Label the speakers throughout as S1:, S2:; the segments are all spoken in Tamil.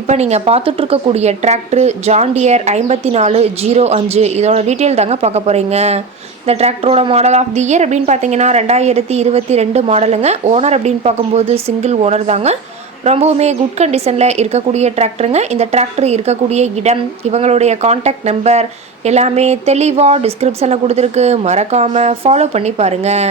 S1: இப்போ நீங்கள் பார்த்துட்ருக்கக்கூடிய டிராக்டர் ஜாண்டியர் ஐம்பத்தி நாலு ஜீரோ அஞ்சு. இதோட டீட்டெயில் தாங்க பார்க்க போகிறீங்க இந்த டிராக்டரோட மாடல் ஆஃப் தி இயர் அப்படின்னு பார்த்தீங்கன்னா ரெண்டாயிரத்தி இருபத்தி ரெண்டு மாடலுங்க ஓனர் அப்படின்னு பார்க்கும்போது சிங்கிள் ஓனர் தாங்க. ரொம்பவுமே குட் கண்டிஷனில் இருக்கக்கூடிய டிராக்டருங்க இந்த டிராக்டர் இருக்கக்கூடிய இடம் இவங்களுடைய காண்டாக்ட் நம்பர் எல்லாமே தெளிவாக டிஸ்கிரிப்ஷனில் கொடுத்துருக்கு. மறக்காமல் ஃபாலோ பண்ணி பாருங்கள்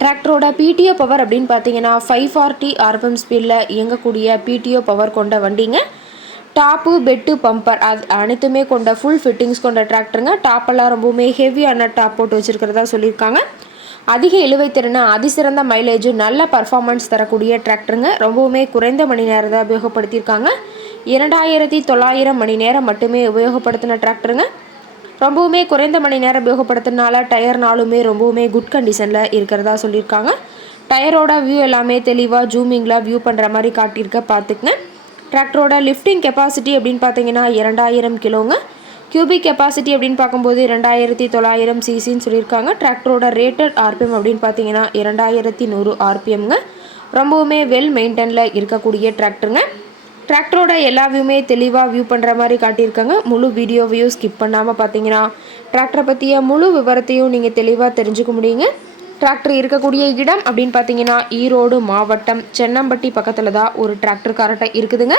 S1: டிராக்டரோட பிடிஓ பவர் அப்படின்னு பார்த்தீங்கன்னா ஃபைவ் ஃபார்ட்டி ஆர்பிஎம் ஸ்பீடில் இயங்கக்கூடிய பிடிஓ பவர் கொண்ட வண்டிங்க. டாப்பு பெட்டு பம்பர் அது அனைத்துமே கொண்ட ஃபுல் ஃபிட்டிங்ஸ் கொண்ட டிராக்டருங்க டாப்பெல்லாம் ரொம்பவுமே ஹெவியான டாப் போட்டு வச்சுருக்கிறதா சொல்லியிருக்காங்க. அதிக இழுவைத்திறனை அதிசிறந்த மைலேஜும் நல்ல பர்ஃபார்மன்ஸ் தரக்கூடிய டிராக்டருங்க ரொம்பவுமே குறைந்த மணி நேரத்தை உபயோகப்படுத்தியிருக்காங்க. இரண்டாயிரத்தி தொள்ளாயிரம் மணி நேரம் மட்டுமே உபயோகப்படுத்தின டிராக்டருங்க ரொம்பவுமே குறைந்த மணி நேரம் உபயோகப்படுத்துனால டயர்னாலுமே ரொம்பவுமே குட் கண்டிஷனில் இருக்கிறதா சொல்லியிருக்காங்க. டயரோட வியூ எல்லாமே தெளிவாக ஜூமிங்கில் வியூ பண்ணுற மாதிரி காட்டியிருக்க பார்த்துக்குங்க டிராக்டரோட லிஃப்டிங் கெப்பாசிட்டி அப்படின்னு பார்த்தீங்கன்னா இரண்டாயிரம் கிலோங்க. கியூபிக் கெப்பாசிட்டி அப்படின்னு பார்க்கும்போது ரெண்டாயிரத்தி தொள்ளாயிரம் சிசின்னு சொல்லியிருக்காங்க. டிராக்டரோட ரேட்டட் ஆர்பிஎம் அப்படின்னு பார்த்தீங்கன்னா இரண்டாயிரத்தி நூறு ஆர்பிஎம்ங்க ரொம்பவுமே வெல் மெயின்டெனில் இருக்கக்கூடிய டிராக்டருங்க டிராக்டரோட எல்லா வியூமே தெளிவாக வியூ பண்ணுற மாதிரி காட்டியிருக்காங்க. முழு வீடியோவையும் ஸ்கிப் பண்ணாமல் பார்த்தீங்கன்னா டிராக்டரை பற்றிய முழு விவரத்தையும் நீங்கள் தெளிவாக தெரிஞ்சுக்க முடியுங்க. டிராக்டர் இருக்கக்கூடிய இடம் அப்படின்னு பார்த்தீங்கன்னா ஈரோடு மாவட்டம் சென்னம்பட்டி பக்கத்தில் தான் ஒரு டிராக்டர் கரெக்டாக இருக்குதுங்க.